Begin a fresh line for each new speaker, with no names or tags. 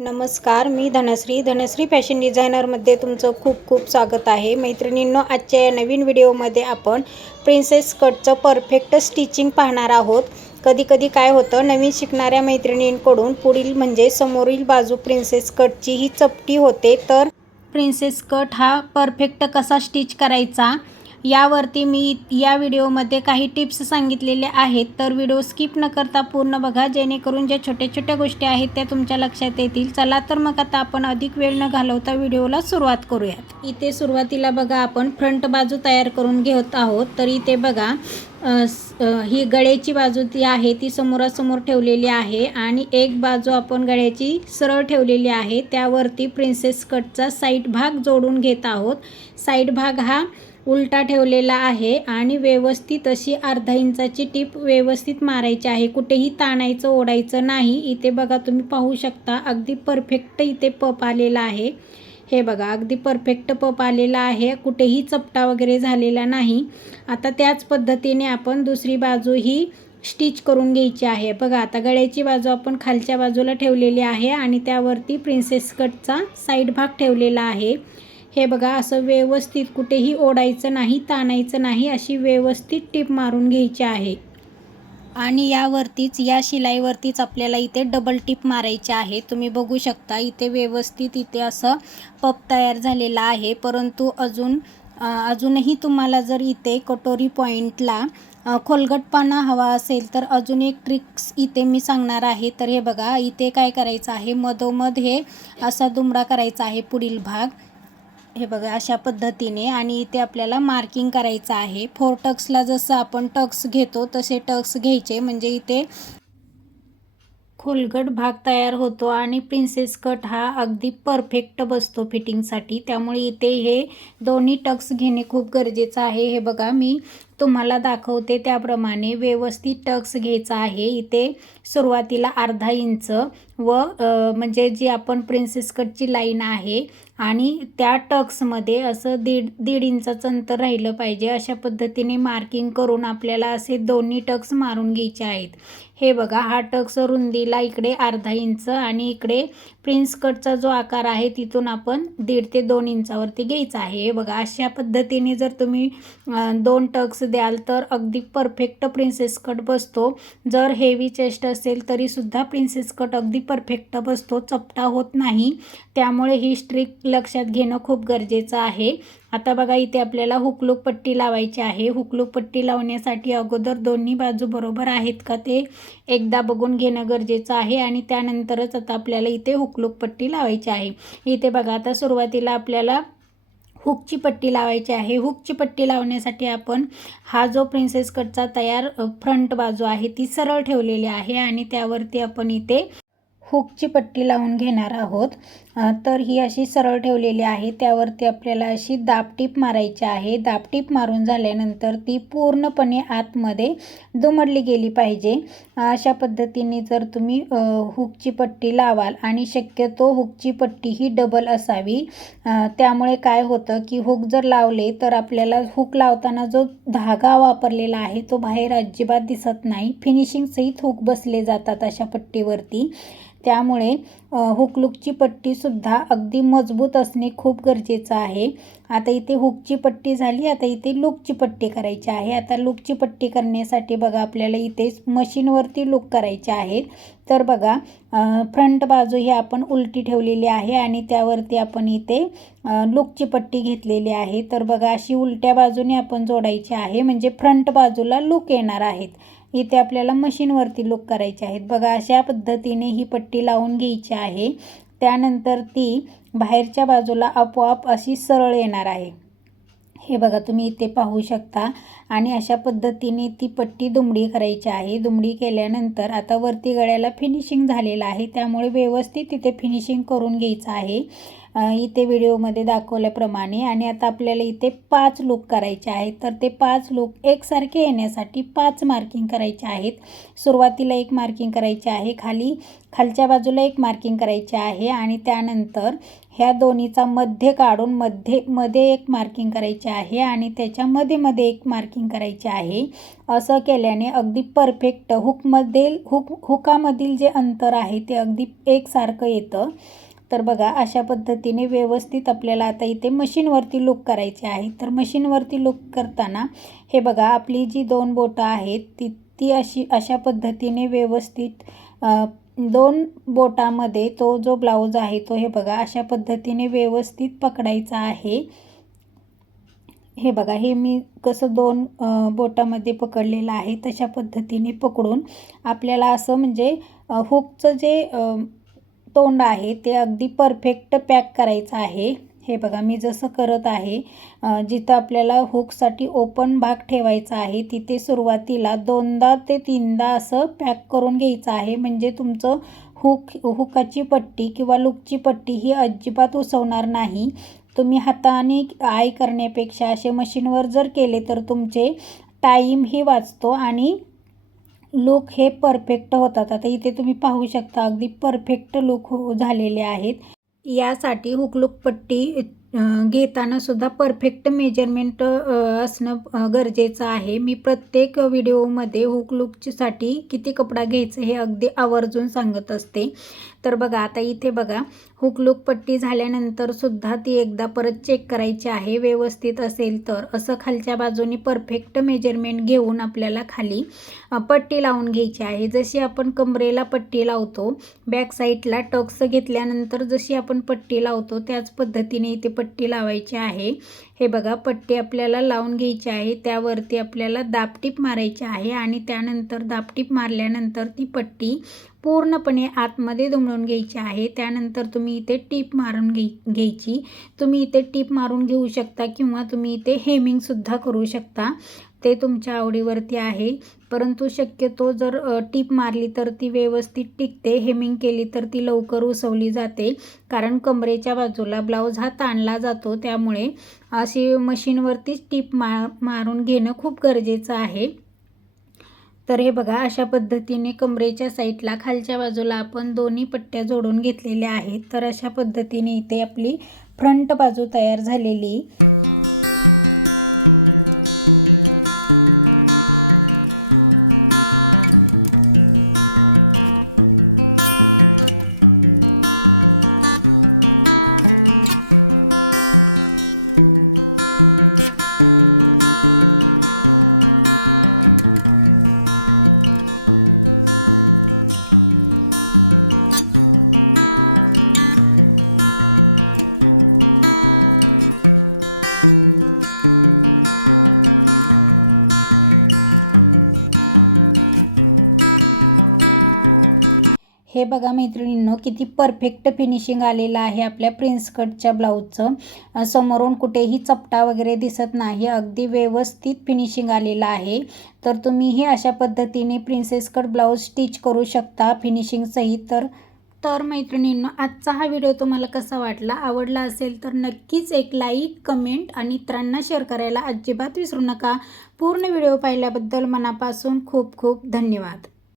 नमस्कार मी धनश्री. धनश्री फॅशन डिझायनरमध्ये तुमचं खूप खूप स्वागत आहे. मैत्रिणींनो आजच्या या नवीन व्हिडिओमध्ये आपण प्रिन्सेस कटचं परफेक्ट स्टिचिंग पाहणार आहोत. कधी कधी काय होतं नवीन शिकणाऱ्या मैत्रिणींकडून पुढील म्हणजे समोरील बाजू प्रिन्सेस कटची ही चपटी होते. तर प्रिन्सेस कट हा परफेक्ट कसा स्टिच करायचा? यावरती मी या व्हिडिओमध्ये काही टिप्स सांगितलेल्या आहेत. तर व्हिडिओ स्किप न करता पूर्ण बघा जेणेकरून ज्या छोट्या छोट्या गोष्टी आहेत त्या तुमच्या लक्षात येतील. चला तर मग आता आपण अधिक वेळ न घालवता व्हिडिओला सुरुवात करूयात. इथे सुरुवातीला बघा आपण फ्रंट बाजू तयार करून घेत आहोत. तर इथे बघा ही गळ्याची बाजू ती आहे ती समोरासमोर ठेवलेली आहे आणि एक बाजू आपण गळ्याची सरळ ठेवलेली आहे. त्यावरती प्रिन्सेस कटचा साईड भाग जोडून घेत आहोत. साईड भाग हा उलटा ठेवलेला आहे आणि व्यवस्थित अशी अर्धा इंचाची टीप व्यवस्थित मारायची आहे. कुठेही ताणायचं ओढायचं नाही. इथे बघा तुम्ही पाहू शकता अगदी परफेक्ट इथे पप आलेला आहे. हे बघा अगदी परफेक्ट पप आलेला आहे. कुठेही चपटा वगैरे झालेला नाही. आता त्याच पद्धतीने आपण दुसरी बाजू ही स्टिच करून घ्यायची आहे. बघा आता गळ्याची बाजू आपण खालच्या बाजूला ठेवलेली आहे आणि त्यावरती प्रिन्सेस कटचा साईड भाग ठेवलेला आहे. हे बघा असं व्यवस्थित कुठेही ओढायचं नाही ताणायचं नाही अशी व्यवस्थित टीप मारून घ्यायची आहे. आणि यावरतीच या शिलाईवरतीच आपल्याला इथे डबल टिप मारायची आहे. तुम्ही बघू शकता इथे व्यवस्थित इथे असं पप तयार झालेला आहे. परंतु अजून अजूनही तुम्हाला जर इथे कटोरी पॉईंटला खोलगटपाना खोलगटपणा हवा असेल तर अजून एक ट्रिक्स इथे मी सांगणार आहे. तर हे बघा इथे काय करायचं आहे? मधोमध हे असा दुमडा करायचा आहे पुढील भाग. हे बघा अशा पद्धतीने आणि इथे आपल्याला मार्किंग करायचं आहे. फोर टक्सला जसं आपण टक्स घेतो तसे टक्स घ्यायचे. म्हणजे इथे खोलगट भाग तयार होतो आणि प्रिन्सेस कट हा अगदी परफेक्ट बसतो फिटिंगसाठी त्यामुळे इथे हे दोन्ही टक्स घेणे खूप गरजेचं आहे. हे बघा मी तुम्हाला दाखवते त्याप्रमाणे. व्यवस्थित टक्स घ्यायचा आहे. इथे सुरुवातीला अर्धा इंच व म्हणजे जी आपण प्रिन्सेस कटची लाईन आहे आणि त्या टक्समध्ये असं दीड दीड इंचाचं अंतर राहिलं पाहिजे अशा पद्धतीने मार्किंग करून आपल्याला असे दोन्ही टक्स मारून घ्यायचे आहेत. हे बघा हा टक्स रुंदीला इकडे अर्धा इंच आणि इकडे प्रिन्स कटचा जो आकार आहे तिथून आपण दीड ते दोन इंचावरती घ्यायचा आहे. हे बघा अशा पद्धतीने जर तुम्ही दोन टक्स द्याल तर अगदी परफेक्ट प्रिन्सेस कट बसतो. जर हेवी चेस्ट असेल तरीसुद्धा प्रिन्सेस कट अगदी परफेक्ट बसतो चपटा होत नाही. त्यामुळे ही स्ट्रिक लक्षात घेणं खूप गरजेचं आहे. आता बघा इथे आपल्याला हुकलूक पट्टी लावायची आहे. हुकलूक पट्टी लावण्यासाठी अगोदर दोन्ही बाजू बरोबर आहेत का ते एकदा बघून घेणं गरजेचं आहे आणि त्यानंतरच आता आपल्याला इथे हुकलूक पट्टी लावायची आहे. इथे बघा आता सुरुवातीला आपल्याला हुकची पट्टी लावायची आहे. हुकची पट्टी लावण्यासाठी आपण हा जो प्रिन्सेस कटचा तयार फ्रंट बाजू आहे ती सरळ ठेवलेली आहे आणि त्यावरती आपण इथे हुकची पट्टी लावून घेणार आहोत. तर ही अशी सरळ ठेवलेली आहे. त्यावरती आपल्याला अशी दाबटीप मारायची आहे. दाबटीप मारून झाल्यानंतर ती पूर्णपणे आतमध्ये दुमडली गेली पाहिजे. अशा पद्धतीने जर तुम्ही हुकची पट्टी लावाल आणि शक्यतो हुकची पट्टी ही डबल असावी. त्यामुळे काय होतं की हुक जर लावले तर आपल्याला हुक लावताना जो धागा वापरलेला आहे तो बाहेर अजिबात दिसत नाही. फिनिशिंगसहित हुक बसले जातात अशा पट्टीवरती. त्यामुळे हुकलुकची पट्टीसुद्धा अगदी मजबूत असणे खूप गरजेचं आहे. आता इथे हुकची पट्टी झाली आता इथे लूकची पट्टी करायची आहे. आता लूकची पट्टी करण्यासाठी बघा आपल्याला इथे मशीनवरती लूक करायचे आहेत. तर बघा फ्रंट बाजू ही आपण उलटी ठेवलेली आहे आणि त्यावरती आपण इथे लूकची पट्टी घेतलेली आहे. तर बघा अशी उलट्या बाजूने आपण जोडायची आहे. म्हणजे फ्रंट बाजूला लूक येणार आहेत. इथे आपल्याला मशीनवरती लूक करायचे आहेत. बघा अशा पद्धतीने ही पट्टी लावून घ्यायची आहे. त्यानंतर ती बाहेरच्या बाजूला आपोआप अशी सरळ येणार आहे. हे बघा तुम्ही इथे पाहू शकता. आणि अशा पद्धतीने ती पट्टी दुमडी करायची आहे. दुमडी केल्यानंतर आता वरती गळ्याला फिनिशिंग झालेलं आहे. त्यामुळे व्यवस्थित इथे फिनिशिंग करून घ्यायचं आहे. इथे व्हिडिओमध्ये दाखवल्याप्रमाणे. आणि आता आपल्याला इथे पाच लूक करायचे आहेत. तर ते पाच लूक एकसारखे येण्यासाठी पाच मार्किंग करायचे आहेत. सुरुवातीला एक मार्किंग करायचे आहे. खाली खालच्या बाजूला एक मार्किंग करायचे आहे. आणि त्यानंतर ह्या दोन्हीचा मध्य काढून मध्ये मध्ये एक मार्किंग करायची करायचे आहे आणि त्याच्यामध्ये मध्ये एक मार्किंग करायचे आहे. असं केल्याने अगदी परफेक्ट हुकमधील हुक हुकामधील जे अंतर आहे ते अगदी एकसारखं येतं. तर बघा अशा पद्धतीने व्यवस्थित आपल्याला आता इथे मशीनवरती लूक करायचे आहे. तर मशीनवरती लूक करताना हे बघा आपली जी दोन बोटं आहेत ती ती अशी अशा पद्धतीने व्यवस्थित दोन बोटामध्ये तो जो ब्लाऊज आहे तो हे बघा अशा पद्धतीने व्यवस्थित पकडायचा आहे. हे बघा हे मी कसं दोन बोटामध्ये पकडलेलं आहे तशा पद्धतीने पकडून आपल्याला असं म्हणजे हुकचं जे तोंड आहे ते अगदी परफेक्ट पॅक करायचं आहे. हे बघा मी जसं करत आहे जिथं आपल्याला हुकसाठी ओपन भाग ठेवायचा आहे तिथे सुरुवातीला दोनदा ते तीनदा असं पॅक करून घ्यायचं आहे. म्हणजे तुमचं हुक हुकाची पट्टी किंवा लुकची पट्टी ही अजिबात उसवणार नाही. तुम्ही हाताने आय करण्यापेक्षा असे मशीनवर जर केले तर तुमचे टाईमही वाचतो आणि लुक हे परफेक्ट होतात. आता इथे तुम्ही पाहू शकता अगदी परफेक्ट लुक हो झालेले आहेत. यासाठी हुकलूक पट्टी घेताना सुद्धा परफेक्ट मेजरमेंट असणं गरजेचं आहे. मी प्रत्येक व्हिडिओमध्ये हुकलूकसाठी किती कपडा घ्यायचं हे अगदी आवर्जून सांगत असते. तर बघा आता इथे बघा हुकलूक पट्टी झाल्यानंतर सुद्धा ती एकदा परत चेक करायची आहे. व्यवस्थित असेल तर. असं खालच्या बाजूने परफेक्ट मेजरमेंट घेऊन आपल्याला खाली पट्टी लावून घ्यायची आहे. जशी आपण कमरेला पट्टी लावतो बॅक साईडला टक्स घेतल्यानंतर जशी आपण पट्टी लावतो त्याच पद्धतीने इथे पट्टी लावायची आहे. हे बघा पट्टी आपल्याला लावून घ्यायची आहे त्यावरती आपल्याला दापटीप मारायची आहे आणि त्यानंतर दापटीप मारल्यानंतर ती पट्टी पूर्णपणे आतमध्ये दुमडून घ्यायची आहे. त्यानंतर तुम्ही इथे टीप मारून घे घ्यायची. तुम्ही इथे टीप मारून घेऊ शकता किंवा तुम्ही इथे हेमिंगसुद्धा करू शकता. ते तुमच्या आवडीवरती आहे. परंतु शक्यतो जर टीप मारली तर ती व्यवस्थित टिकते. हेमिंग केली तर ती लवकर उसवली जाते. कारण कमरेच्या बाजूला ब्लाऊज हा ताणला जातो. त्यामुळे अशी मशीनवरतीच टीप मा मारून घेणं खूप गरजेचं आहे. तर हे बघा अशा पद्धतीने कमरेच्या साईडला खालच्या बाजूला आपण दोन्ही पट्ट्या जोडून घेतलेल्या आहेत. तर अशा पद्धतीने इथे आपली फ्रंट बाजू तयार झालेली. thank you हे बघा मैत्रिणींनो किती परफेक्ट फिनिशिंग आलेलं आहे आपल्या प्रिन्स कटच्या ब्लाऊजचं समोरून कुठेही चपटा वगैरे दिसत नाही अगदी व्यवस्थित फिनिशिंग आलेलं आहे. तर तुम्हीही अशा पद्धतीने प्रिन्सेस कट ब्लाऊज स्टिच करू शकता फिनिशिंगसहित तर तर मैत्रिणींनो आजचा हा व्हिडिओ तुम्हाला कसा वाटला आवडला असेल तर नक्कीच एक लाईक कमेंट आणि इतरांना शेअर करायला अजिबात विसरू नका. पूर्ण व्हिडिओ पाहिल्याबद्दल मनापासून खूप खूप धन्यवाद.